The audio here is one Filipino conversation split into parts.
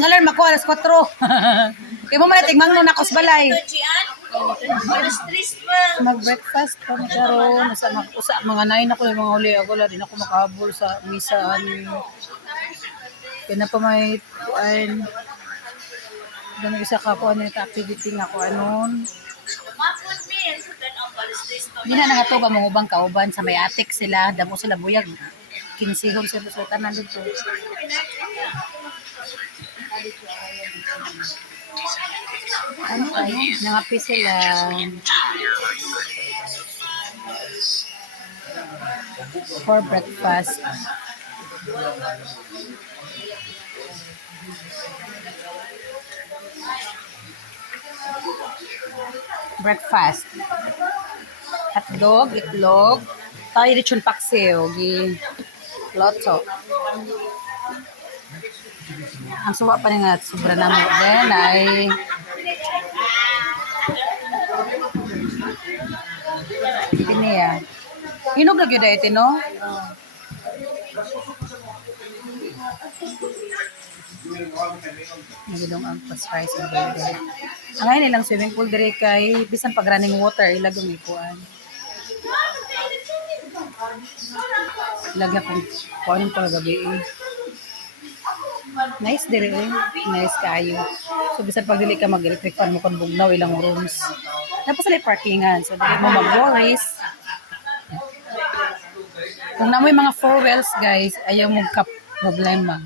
Ang alarm ako, alas 4. Kaya mo man, tigmang nun ako sa balay. Mag-breakfast pa mo karon sa mga 9 ako yung mga uli ako la din ako makahabol sa misaan. Kaya pa may kuan dami isa ka ko ano ta activity nga ko anon. Hindi na nakatuga mga ubang kauban sa may atik sila, damo sila buyag. Kinsihon sila sa tanan dito. Ano nangapi sila. For breakfast. Breakfast. Hotdog, itlog, tayo lechon paksiw, gi lotso. Ang suwa pa nga sobra na mo din ay kiniya. Hinog lagi na ito, no? Nagidong ang pa-spice ng burger. Ang ngayon nilang swimming pool dire kay bisan pag running water ilagong ikuan. Ilagya kung kuanin pa gabi eh. Nice dire eh. Nice kayo. So bisan pag dili ka mag-electric fan mo kon bugnaw ilang rooms. Tapos sila parkingan. So dili mo mag-worries. Kung namoy mga 4 wheels guys, ayaw mo kap problema.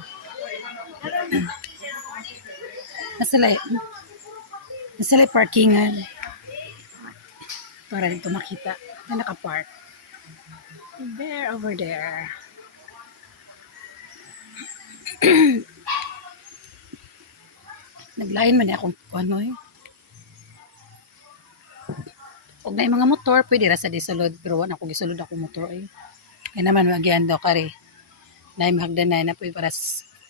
Nasila parkingan para dito makita na nakapark. There, over there. Naglayan man akong ano eh. Huwag na yung mga motor, pwede ra sa disulod. Pero wala akong isulod akong motor eh. Yan naman, magyan daw kari. Na yung magdanay na pwede para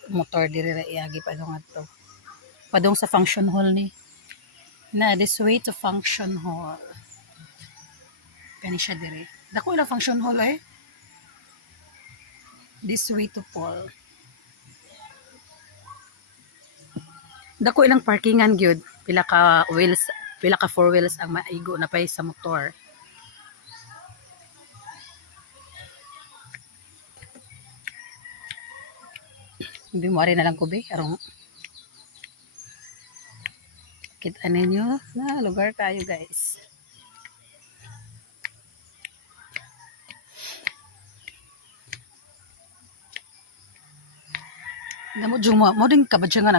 motor diri ra iagi pa doon ato. Padong sa function hall ni. Na, this way to function hall. Kani siya diri. Dako ilang function hall eh. This way to Paul. Dako ilang parkingan gyud. Pila ka 4 wheels ang maigo na pay sa motor. Hindi mo rin na lang kubi. Arong kita ninyo na lugar tayo guys. Namo juma mo din kabadyangan